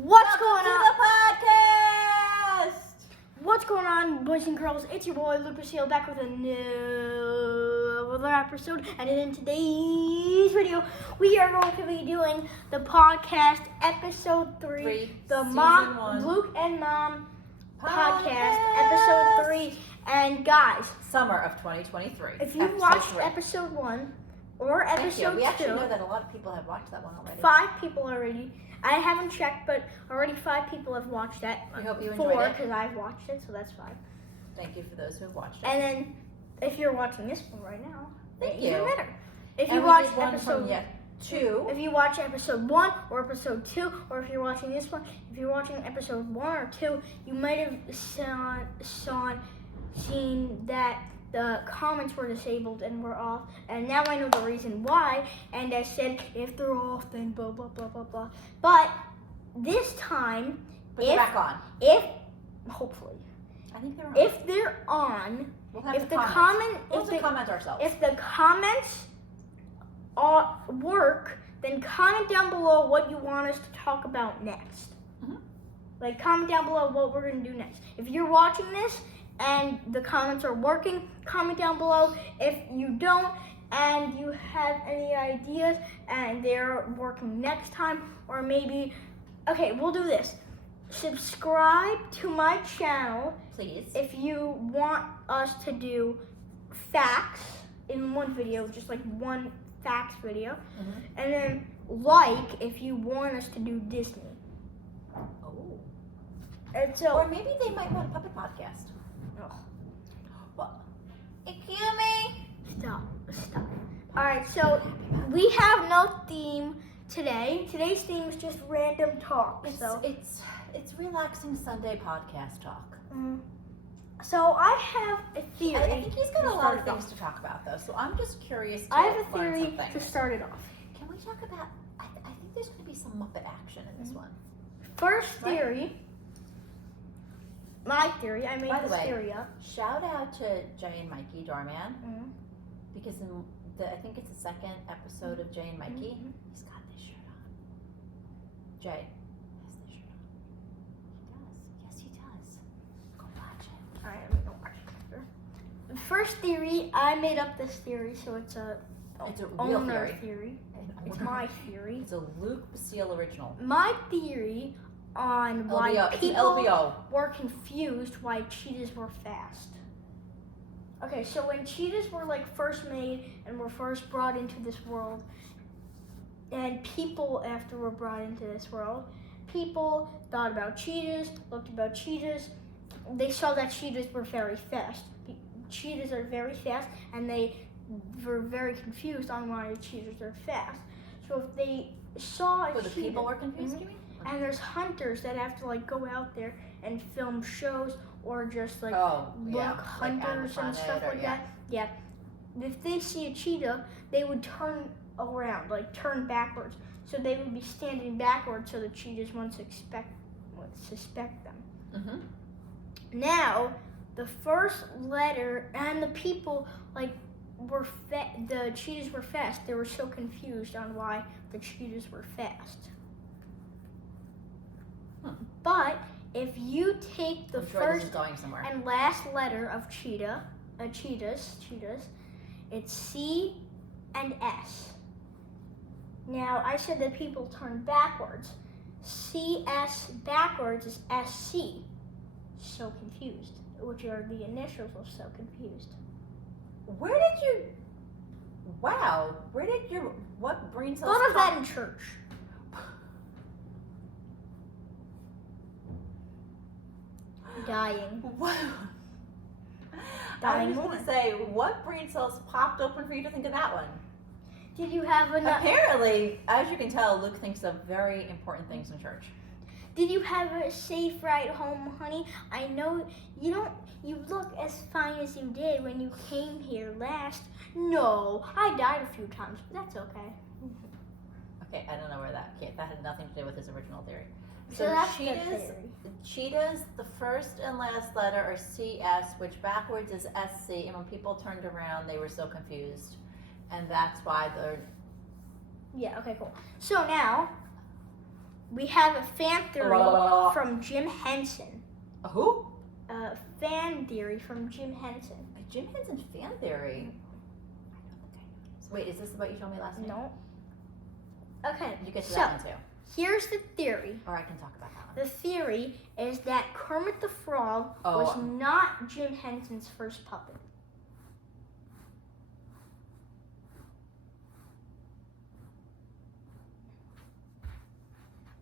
What's going to on? the podcast? What's going on, boys and girls? It's your boy Luke Basile back with another episode, and in today's video, we are going to be doing the podcast episode 3, the season Mom, 1. Luke and Mom podcast, episode 3. And guys, Summer of 2023. if you episode watched 3. episode 1 or Thank you. episode We 2, actually know that a lot of people have watched that one already. 5 people already. I haven't checked, but already 5 people have watched that. We hope you enjoyed 4, it. because I've watched it, so that's 5. Thank you for those who have watched it. And then, if you're watching this one right now, Thank even you. better. If And you we watch did one episode from 2. if you watch episode 1 or episode 2, or if you're watching this one, if you're watching episode 1 or 2, you might have seen that the comments were disabled and were off, and now I know the reason why. And I said if they're off, then blah blah blah blah blah. But this time, But they're back on. if hopefully, I think they're on. if they're on, we'll have if to the comment. comment, We'll if have to the comment ourselves. if the comments work, then comment down below what you want us to talk about next. Mhm. Like, comment down below what we're going to do next. If you're watching this and the comments are working, comment down below. If you don't and you have any ideas and they're working next time, or maybe, okay, we'll do this. Subscribe to my channel Please. if you want us to do facts in one video, just like one facts video, Mhm. and then like if you want us to do Disney. Oh. And so, Or maybe they might want a puppet podcast. Ugh. What? Excuse me? stop. All right, so we have no theme today. Today's theme is just random talk. It's relaxing Sunday podcast talk. So I have a theory. I think he's got to a lot start of it things off. to talk about, though. So I'm just curious to I have a learn theory some things. to start it off. Can we talk about? I think there's going to be some Muppet action in this one. First Right. theory. My theory. I made By the this way, theory up. Shout out to Jay and Mikey Doorman Mhm. because in I think it's the second episode of Jay and Mikey. Mhm. He's got this shirt on. Jay has this shirt on. He does. Yes, he does. Go watch it. All right, I'm gonna watch it after. The first theory, I made up this theory, so it's a It's a real owner theory. theory. It's my theory. It's a Luke Basile original. My theory on why LBO. It's an people LBO. were confused why cheetahs were fast. Okay, so when cheetahs were like first made and were first brought into this world, and people after were brought into this world, people thought about cheetahs, looked about cheetahs. They saw that cheetahs were very fast. Cheetahs are very fast, and they were very confused on why cheetahs are fast. So if they saw a So the cheetah, people were confused, you mean? and there's hunters that have to like go out there and film shows or just like Oh, look yeah. hunters like and stuff like that. Yeah. If they see a cheetah, they would turn around, like turn backwards. So they would be standing backwards so the cheetahs won't suspect them. Mm-hmm. Now, the first letter and the people like the cheetahs were fast. They were so confused on why the cheetahs were fast. But if you take the I'm sure first this is going somewhere. and last letter of cheetahs, it's C and S. Now, I said that people turn backwards. CS backwards is SC. So confused, which are the initials of so confused. Where did you? Wow. Where did your what brain cells? Thought of that in church. Dying. Wow. I Dying was more. going to say, what brain cells popped open for you to think of that one? Did you have enough? Apparently, as you can tell, Luke thinks of very important things in church. Did you have a safe ride home, honey? I know you don't. You look as fine as you did when you came here last. No, I died a few times, but that's okay. Okay, I don't know where that came. That had nothing to do with his original theory. So that's the theory. Cheetahs, the first and last letter are CS, which backwards is SC, and when people turned around, they were so confused. And that's why they're... Yeah, okay, cool. So now, we have a fan theory from Jim Henson. A who? Fan theory from Jim Henson. A Jim Henson fan theory. Wait, is this what you told me last night? No. Okay. You get to so, that one too. Here's the theory. Or I can talk about that one. The theory is that Kermit the Frog Oh. was not Jim Henson's first puppet.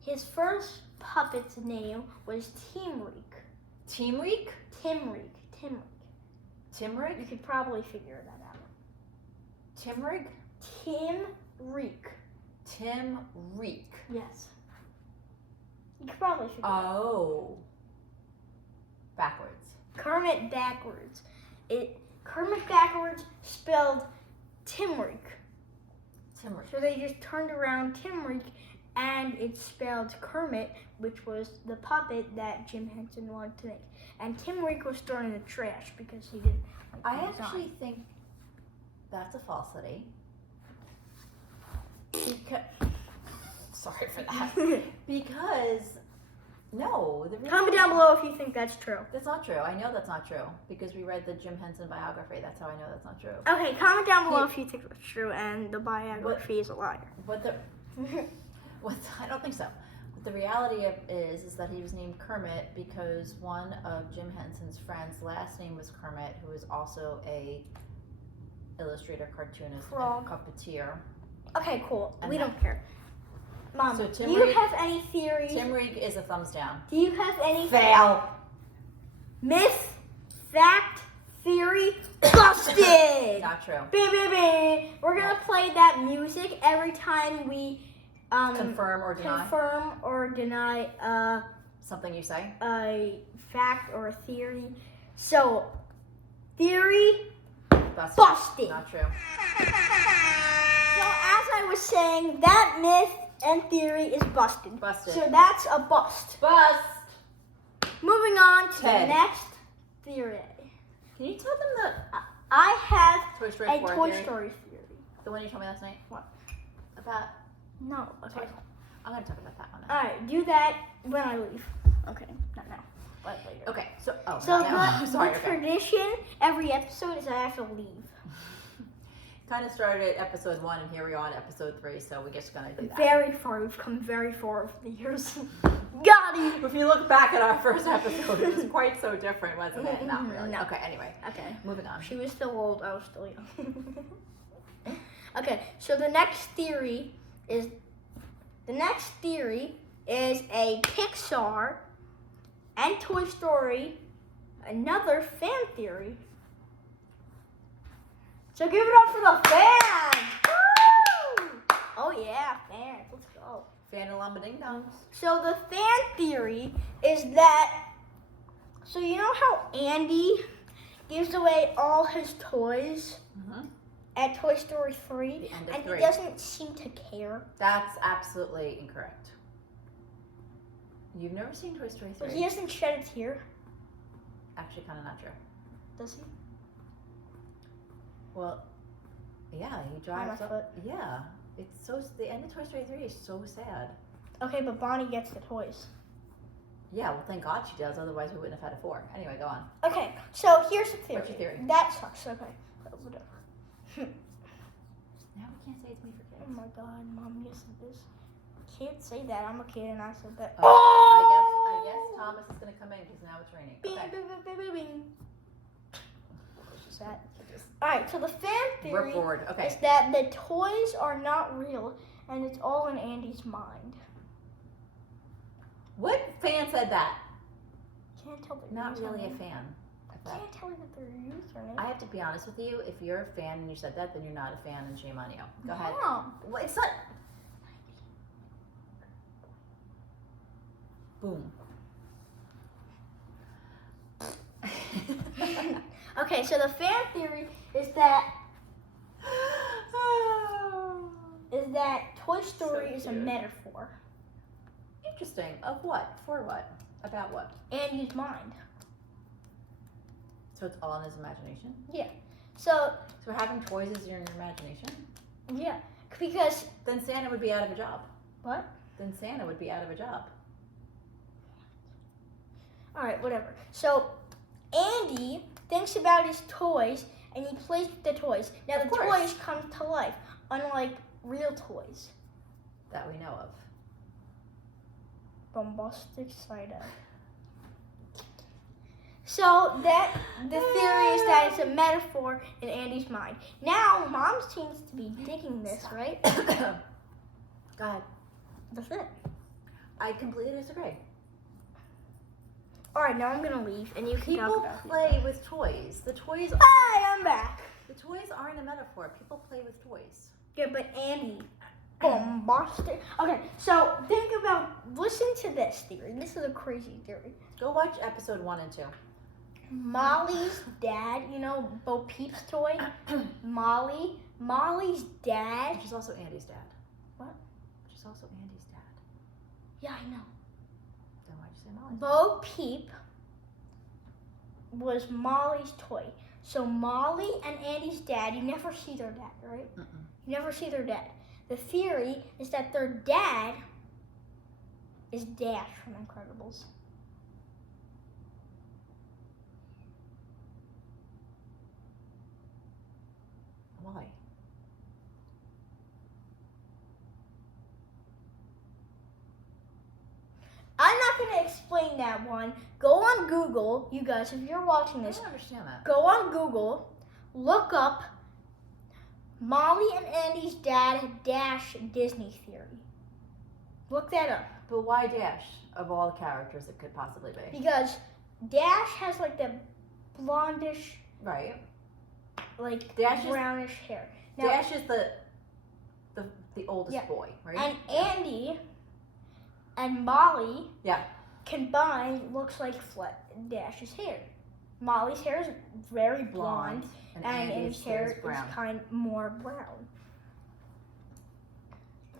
His first puppet's name was Timreek. Timreek? Timreek. Timreek? You could probably figure that out. Timreek? Timreek. Timreek. Yes. You could probably figure it out. Oh. Backwards. Kermit backwards. Kermit backwards spelled Timreek. Timreek. So they just turned around Timreek and it spelled Kermit, which was the puppet that Jim Henson wanted to make. And Timreek was thrown in the trash because he didn't like the I design. actually think that's a falsity. Because, sorry for that. Because, no. Comment down below if you think that's true. That's not true. I know that's not true. Because we read the Jim Henson biography. That's how I know that's not true. Okay, comment down below if you think that's true and the biography is a liar. I don't think so. But the reality is that he was named Kermit because one of Jim Henson's friends' last name was Kermit, who is also a illustrator, cartoonist, Frog. and puppeteer. Okay, cool. And We that- don't care. Mom, So do you have any theories? Timreek is a thumbs down. Do you have any Fail. myth, fact, theory, busted? Not true. Baby, we're gonna play that music every time we Confirm or deny confirm or deny something you say. a fact or a theory. So, theory Busted. busted. Not true. So as I was saying, that myth and theory is busted. Busted. So that's a bust. Bust. Moving on to the Ted. next theory. Can you tell them I have the Toy Story a 4 Toy theory? Story theory. The one you told me last night? What? About No, okay. I'm gonna talk about that one now. Alright, do that when I leave. Okay, not now, but later. Okay, so So not now. the Sorry, okay. tradition every episode is I have to leave. Kind of started at episode 1 and here we are on episode 3, so we're just gonna do that. Very far, we've come very far over the years. Got it! If you look back at our first episode, it was quite so different, wasn't it? Not really. No. Okay, anyway, Okay. moving on. She was still old, I was still young. Okay, so the next theory is a Pixar and Toy Story, another fan theory. So give it up for the fans! Woo! Oh yeah, fans, let's go. Fan and Llama Ding Dongs. So the fan theory is that, so you know how Andy gives away all his toys Mm-hmm. at Toy Story 3? The end of And 3. he doesn't seem to care. That's absolutely incorrect. You've never seen Toy Story 3? He doesn't shed a tear, Actually, kind of not true. does he? Well, yeah, he On drives my up. foot. Yeah, it's so. The end of Toy Story 3 is so sad. Okay, but Bonnie gets the toys. Yeah, well, thank God she does. Otherwise, we wouldn't have had a 4. Anyway, go on. Okay, so here's the theory. What's your theory? That sucks, okay. But whatever. Now we can't say it's me for Oh kids. my god, Mom, yes it is. Can't say that, I'm a kid and I said that. I guess Thomas is gonna come in because now it's raining. Bing, Okay. bing, bing, bing, bing. What was that? Alright, so the fan We're theory bored. Okay. is that the toys are not real and it's all in Andy's mind. What fan said that? Can't tell their Not really a username. fan. of that. Can't tell you their username. I have to be honest with you. If you're a fan and you said that, then you're not a fan, and shame on you. Go ahead. Mom. Well, it's not. Boom. Okay, so the fan theory is that Toy Story is a cute. metaphor. Interesting. Of what? For what? About what? Andy's mind. So it's all in his imagination? So So having toys is in your imagination? yeah, because Then Santa would be out of a job. what? then Santa would be out of a job. All right, whatever. So Andy thinks about his toys and he plays with the toys. Now Of the course. toys come to life, unlike real toys. That we know of. Bombastic side-eye. So that the theory is that it's a metaphor in Andy's mind. Now Mom seems to be digging this, right? Go ahead. That's it. I completely disagree. All right, now I'm gonna leave, and you can talk People about play with toys. The toys. Hi, I'm back. The toys aren't a metaphor. People play with toys. Yeah, but Andy, bombastic. Okay, so listen to this theory. This is a crazy theory. Go watch episode 1 and 2. Molly's dad, you know, Bo Peep's toy. Molly's dad. Which is also Andy's dad. What? Which is also Andy's dad. Yeah, I know. Then why'd you say Molly's? Bo Peep was Molly's toy. So Molly and Andy's dad, you never see their dad, right? You never see their dad. The theory is that their dad is Dash from Incredibles. Why? I'm not going to explain that one. Go on Google, you guys, if you're watching I this, don't understand that. go on Google, look up Molly and Andy's dad Dash Disney theory. Look that up. But why Dash of all the characters it could possibly be? Because Dash has like the blondish, Right. like Dash is- brownish hair. Now, Dash is the oldest Yeah. boy, right? and Andy and Molly Yeah. combined looks like Dash's hair. Molly's hair is very blonde. And And Andy's his hair is brown. is kind more brown.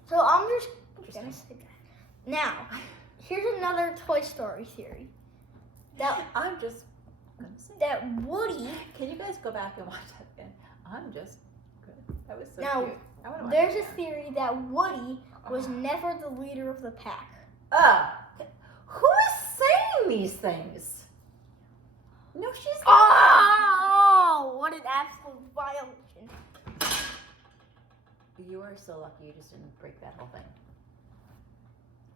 So I'm just gonna say that. Now, here's another Toy Story theory. I'm just gonna say. That Woody, Can you guys go back and watch that again? I'm just good. That was so Now, cute. I wanna watch there's it a theory that Woody was never the leader of the pack. Who is saying these things? No, she's not. Oh, what an absolute violation. You are so lucky you just didn't break that whole thing.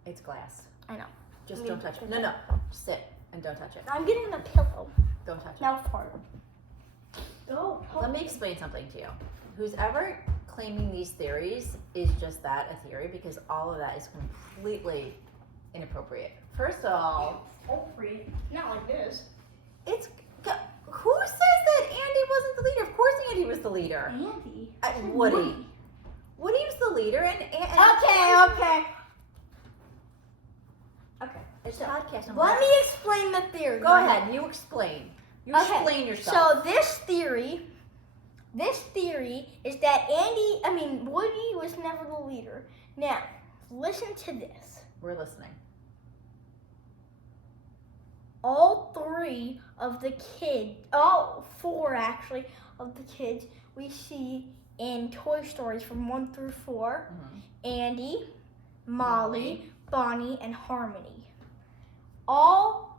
It's glass. I know. Just I mean, don't touch it. No, no. Just sit and don't touch it. I'm getting a pillow. Don't touch it. Now fart. Go. Let me explain something to you. Who's ever claiming these theories is just that, a theory, because all of that is completely inappropriate. First of all, Appropriate. Not like this. it's who says that Andy wasn't the leader? Of course Andy was the leader. Andy. Woody. Woody was the leader, and Okay. It's a podcast. I'm Let allowed- me explain the theory. Go ahead. You explain. You explain yourself. So this theory is that Woody was never the leader. Now, listen to this. We're listening. All four actually of the kids we see in Toy Stories from 1 through 4, Andy, Molly, Bonnie, and Harmony. All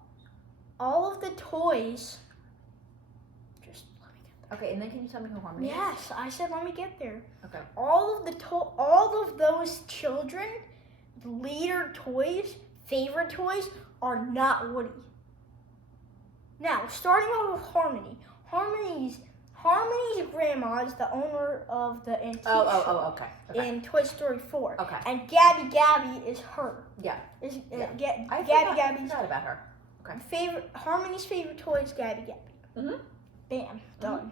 of the toys. Just let me get there. Okay, and then can you tell me who Harmony is? Yes, I said let me get there. Okay. All of those children, leader toys, favorite toys are not Woody. Now, starting off with Harmony. Harmony's grandma is the owner of the antique shop okay. in Toy Story 4. Okay. And Gabby is her. Yeah. Gabby I Gabby's forgot about her. Okay. Harmony's favorite toy is Gabby. Mhm. Bam, done.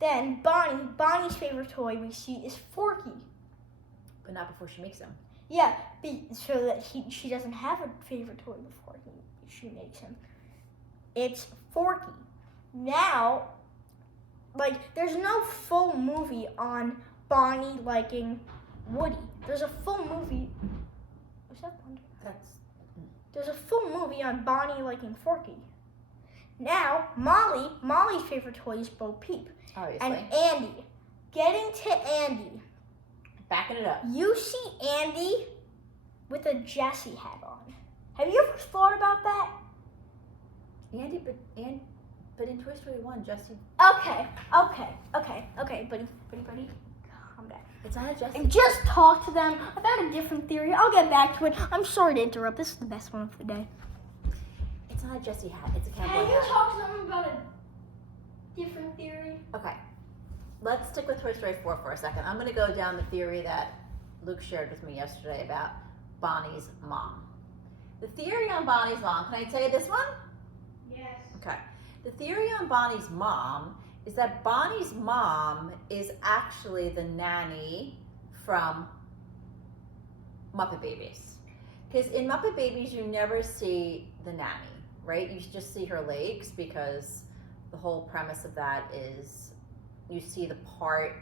Then Bonnie's favorite toy we see is Forky. But not before she makes him. Yeah, so that she doesn't have a favorite toy before she makes him. It's Forky. Now, there's no full movie on Bonnie liking Woody. There's a full movie. Was that Wonder? There's a full movie on Bonnie liking Forky. Now, Molly's favorite toy is Bo Peep. Obviously. And Andy. Getting to Andy. Backing it up. You see Andy with a Jessie hat on. Have you ever thought about that? Andy, but in Toy Story 1, Jessie. Okay, buddy, calm down. It's not a Jessie. And just talk to them about a different theory. I'll get back to it. I'm sorry to interrupt. This is the best one of the day. It's not a Jessie hat. It's a cowboy Can you hat. talk to them about a different theory? Okay. Let's stick with Toy Story 4 for a second. I'm going to go down the theory that Luke shared with me yesterday about Bonnie's mom. The theory on Bonnie's mom, can I tell you this one? Yes. Okay. The theory on Bonnie's mom is that Bonnie's mom is actually the nanny from Muppet Babies. Because in Muppet Babies, you never see the nanny, right? You just see her legs, because the whole premise of that is you see the part,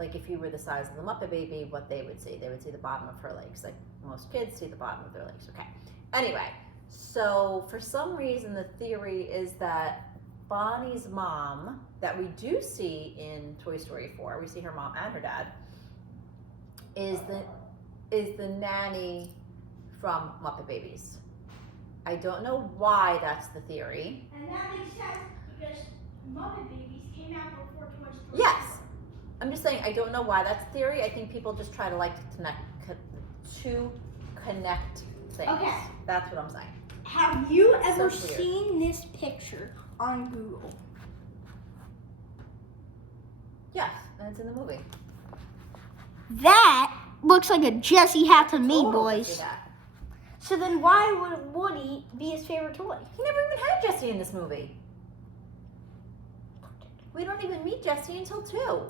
like if you were the size of the Muppet Baby, what they would see the bottom of her legs. Like most kids see the bottom of their legs. Okay. Anyway, so for some reason, the theory is that Bonnie's mom, that we do see in Toy Story 4, we see her mom and her dad, is the nanny from Muppet Babies. I don't know why that's the theory. And that makes sense because Muppet Babies came out before Toy Story. Yes. I'm just saying, I don't know why that's theory. I think people just try to connect things. Okay. That's what I'm saying. Have you ever So weird. seen this picture on Google? Yes, and it's in the movie. That looks like a Jessie hat to me, Totally boys. see that. So then why would Woody be his favorite toy? He never even had Jessie in this movie. We don't even meet Jessie until 2.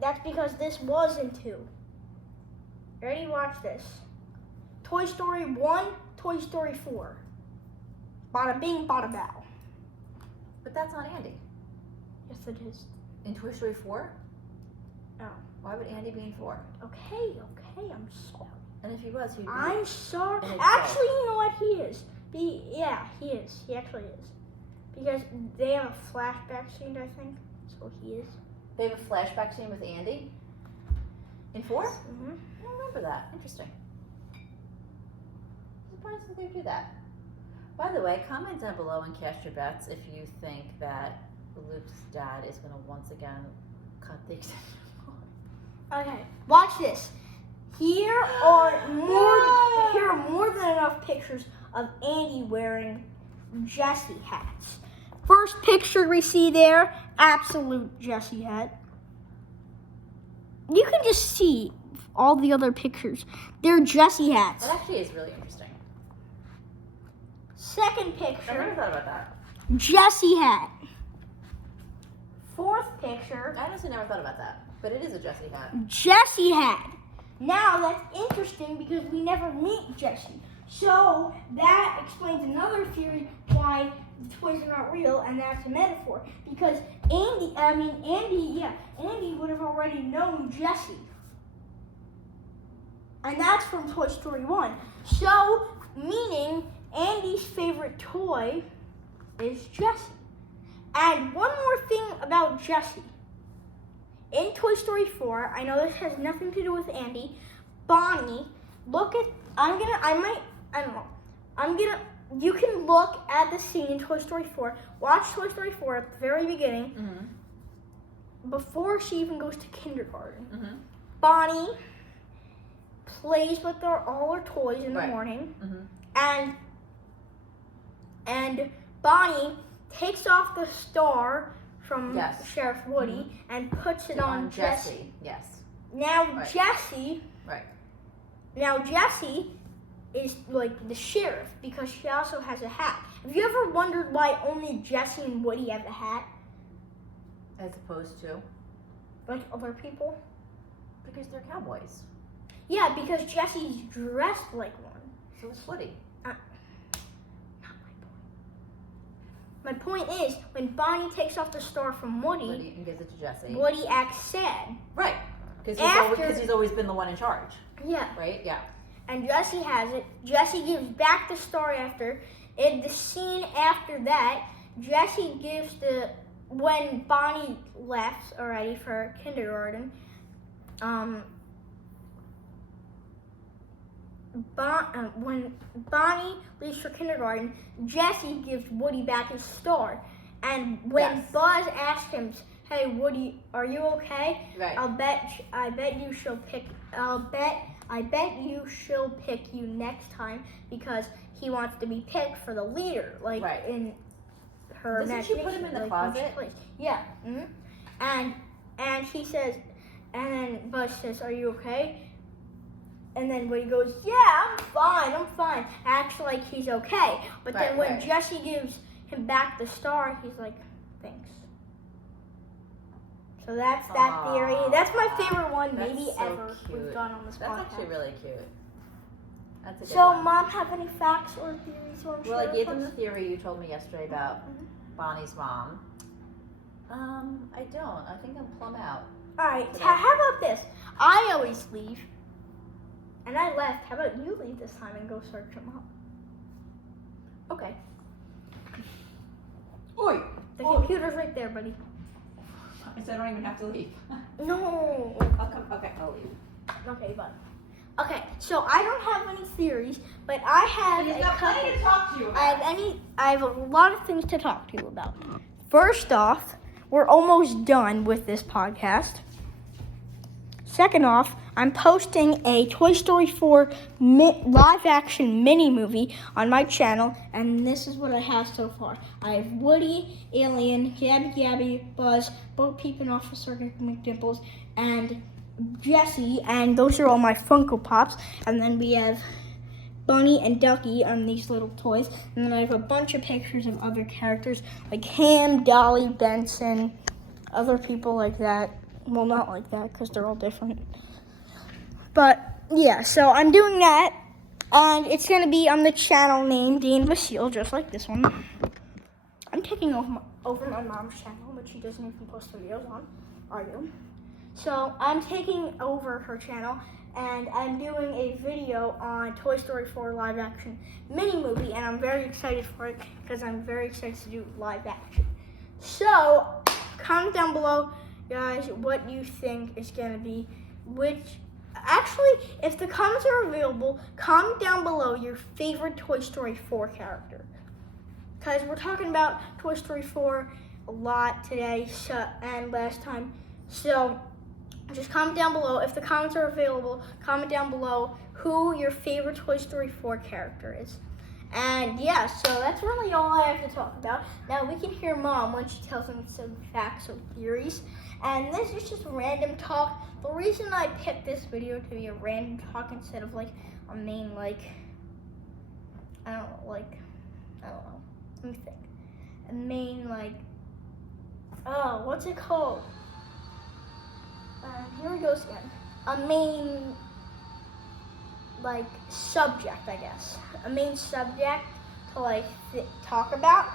That's because this was in 2. Ready? Watch this. Toy Story 1, Toy Story 4. Bada bing, bada bow. But that's not Andy. Yes, it is. In Toy Story 4? No. Why would Andy be in 4? Okay, I'm sorry. And if he was, he'd be... I'm sorry. And it's Actually, you know what? He is. Yeah, he is. He actually is. Because they have a flashback scene, I think. So he is. They have a flashback scene with Andy? In 4? Mm-hmm. I don't remember that. Interesting. I'm surprised that they do that. By the way, comment down below and cast your bets if you think that Luke's dad is going to once again cut the extension cord. Okay, watch this. Here are more than enough pictures of Andy wearing Jessie hats. First picture we see there, absolute Jessie hat. You can just see all the other pictures. They're Jessie hats. That actually is really interesting. Second I never picture, thought about that. Jessie hat. Fourth picture, I honestly never thought about that. But it is a Jessie hat. Jessie hat. Now that's interesting because we never meet Jessie. So that explains another theory why the toys are not real, and that's a metaphor. Because Andy would have already known Jessie. And that's from Toy Story 1. So, meaning Andy's favorite toy is Jessie. And one more thing about Jessie. In Toy Story 4, I know this has nothing to do with Andy, Bonnie, you can look at the scene in Toy Story 4, watch Toy Story 4 at the very beginning, before she even goes to kindergarten. Mm-hmm. Bonnie plays with all her toys in the Right. morning, Mm-hmm. and Bonnie takes off the star from Yes. Sheriff Woody and puts it on Jessie. Yes. Now Right. Jessie Right. is like the sheriff because she also has a hat. Have you ever wondered why only Jessie and Woody have a hat, As opposed to? like other people? Because they're cowboys. Yeah, because Jessie's dressed like one. So is Woody. Not my point. My point is, when Bonnie takes off the star from Woody, And gives it to Jessie. Woody acts sad. Right. Because After- he's always been the one in charge. Yeah. Right? Yeah. And Jessie has it. Jessie gives back the star after. In the scene after that, Jessie gives when Bonnie left already for when Bonnie leaves for kindergarten, Jessie gives Woody back his star, and when Yes. Buzz asks him, "Hey Woody, are you okay?" Right. I bet you she'll pick you next time because he wants to be picked for the leader, like Right. in her Doesn't she imagination. put him in the like, when she closet? plays. Yeah. And he says, and then Buzz says, "Are you okay?" And then Woody goes, "Yeah, I'm fine. Acts like he's okay. But then Right, when right. Jessie gives him back the star, he's like, "Thanks." So that's that theory. That's my favorite one, That's maybe so ever cute. we've done on this That's podcast. actually really cute. That's a good So, one. Mom, have any facts or theories you want to Well, share I gave with them the us? theory you told me yesterday about Mhm. Bonnie's mom. I don't. I think I'm plumb out. All right. Okay. How about this? I always leave, and I left. How about you leave this time and go search them up? Okay. Oi! The Oh. computer's right there, buddy. I said I don't even have to leave. No. I'll come. Okay, I'll leave. Okay, bud. Okay, so I don't have any theories, but I have He's a got couple. plenty to talk to you I about. have a lot of things to talk to you about. First off, we're almost done with this podcast. Second off, I'm posting a Toy Story 4 live-action mini-movie on my channel, and this is what I have so far. I have Woody, Alien, Gabby, Buzz, Bo Peep and Officer McDimples, and Jessie, and those are all my Funko Pops. And then we have Bunny and Ducky on these little toys. And then I have a bunch of pictures of other characters like Ham, Dolly, Benson, other people like that. Well, not like that because they're all different. But yeah, so I'm doing that. And it's going to be on the channel named Dean Vasile, just like this one. I'm taking over my mom's channel, but she doesn't even post videos on. I do. So I'm taking over her channel, and I'm doing a video on Toy Story 4 live action mini movie, and I'm very excited for it because I'm very excited to do live action. So comment down below, guys, what you think is going to be Actually, if the comments are available, comment down below your favorite Toy Story 4 character. Because we're talking about Toy Story 4 a lot today and last time. So just comment down below. If the comments are available, comment down below who your favorite Toy Story 4 character is. And yeah, so that's really all I have to talk about. Now we can hear Mom when she tells me some facts or theories. And this is just random talk. The reason I picked this video to be a random talk instead of like a main I don't know. Let me think. A main what's it called? Here we go again. A main subject, I guess. A main subject to talk about.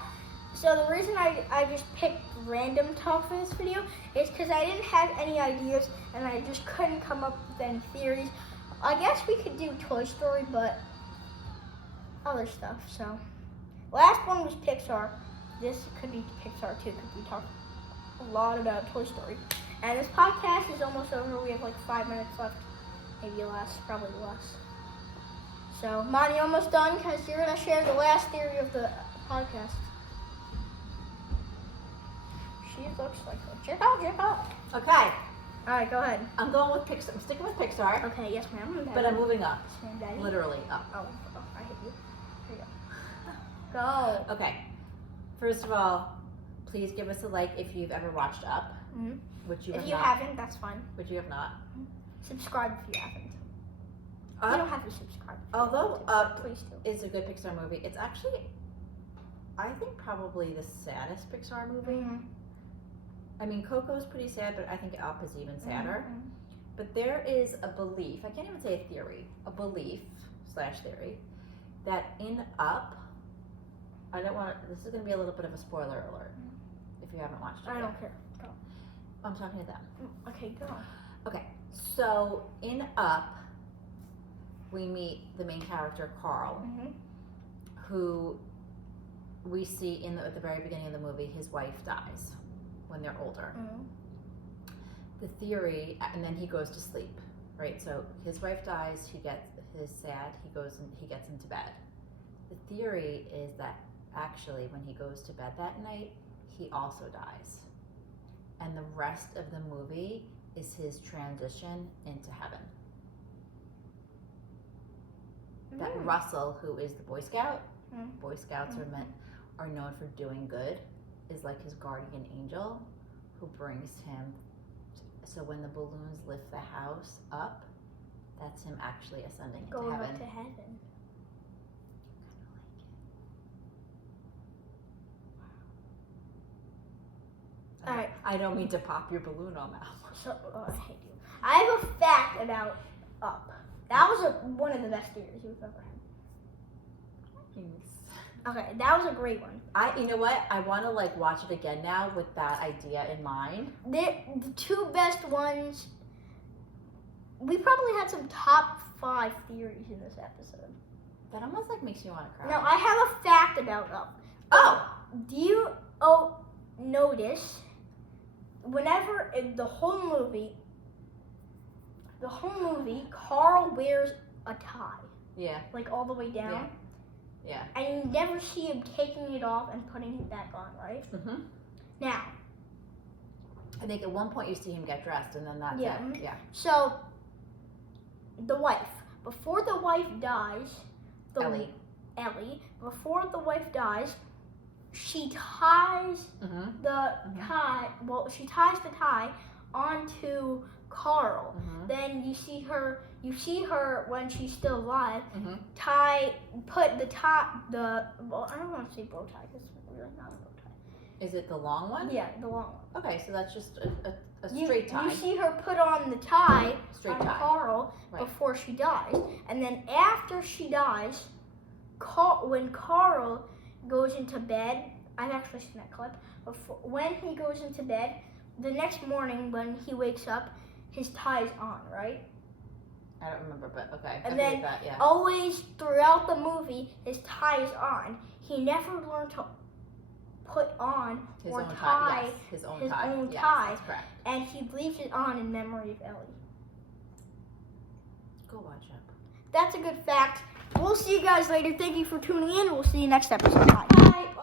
So the reason I just picked random talk for this video is because I didn't have any ideas and I just couldn't come up with any theories. I guess we could do Toy Story, but other stuff. So last one was Pixar. This could be Pixar too, because we talked a lot about Toy Story. And this podcast is almost over. We have 5 minutes left, maybe less, probably less. So, Mom, you're almost done because you're going to share the last theory of the podcast. She looks like a jerk out. Okay, All right, go ahead. I'm going with Pixar. I'm sticking with Pixar, Okay, yes, ma'am. but I'm moving up. Yes, ma'am, Daddy. Literally up. Oh, I hit you. Here you go. Go. Okay. First of all, please give us a like if you've ever watched Up, Mhm. which you If have you not. haven't, that's fine. Which you have not. Subscribe if you haven't. You Up don't have to subscribe. if you Although want to, Up but please do. is a good Pixar movie. It's actually, I think, probably the saddest Pixar movie. Mhm. I mean, Coco's pretty sad, but I think Up is even sadder. Mhm. But there is a belief, I can't even say a theory, a belief / theory, that in Up, this is going to be a little bit of a spoiler alert if you haven't watched it I yet. don't care. Go. I'm talking to them. Okay, go. Okay, so in Up, we meet the main character, Carl, Mhm. who we see at the very beginning of the movie, his wife dies when they're older. Mhm. The theory, and then he goes to sleep, right? So his wife dies, is sad. He goes and he gets into bed. The theory is that actually when he goes to bed that night, he also dies. And the rest of the movie is his transition into heaven. That Russell, who is the Boy Scout, Boy Scouts are known for doing good, is like his guardian angel who brings him. So when the balloons lift the house up, that's him actually ascending into Going heaven. up to heaven. All right. I don't mean to pop your balloon on that. So, I hate you. I have a fact about Up. That was one of the best theories we've ever had. Okay, that was a great one. You know what? I want to like watch it again now with that idea in mind. The two best ones. We probably had some top 5 theories in this episode. That almost like makes me want to cry. Now I have a fact about Up. Oh! Do you notice whenever in the whole movie, Carl wears a tie, Yeah. like all the way down. Yeah. And you never see him taking it off and putting it back on, right? Mhm. Now, I think at one point you see him get dressed, and then that's Yeah. it. Yeah. so the wife, before the wife dies, Ellie. before the wife dies, she ties Mhm. the tie. Well, she ties the tie onto Carl. Mhm. Then you see her when she's still alive. Mhm. Put the tie. Well, I don't want to say bow tie because it's really not a bow tie. Is it the long one? Yeah, the long one. Okay, so that's just a straight tie. You see her put on the tie Straight on tie. Carl Right. before she dies, and then after she dies, when Carl goes into bed, I've actually seen that clip. When he goes into bed, the next morning when he wakes up, his tie is on, right? I don't remember, but okay. And I then believe that, yeah. always throughout the movie, his tie is on. He never learned to put on His or own tie, Yes, his own his tie. own Yes, tie. that's correct. and he leaves it on in memory of Ellie. Go watch it. That's a good fact. We'll see you guys later. Thank you for tuning in. We'll see you next episode. Bye.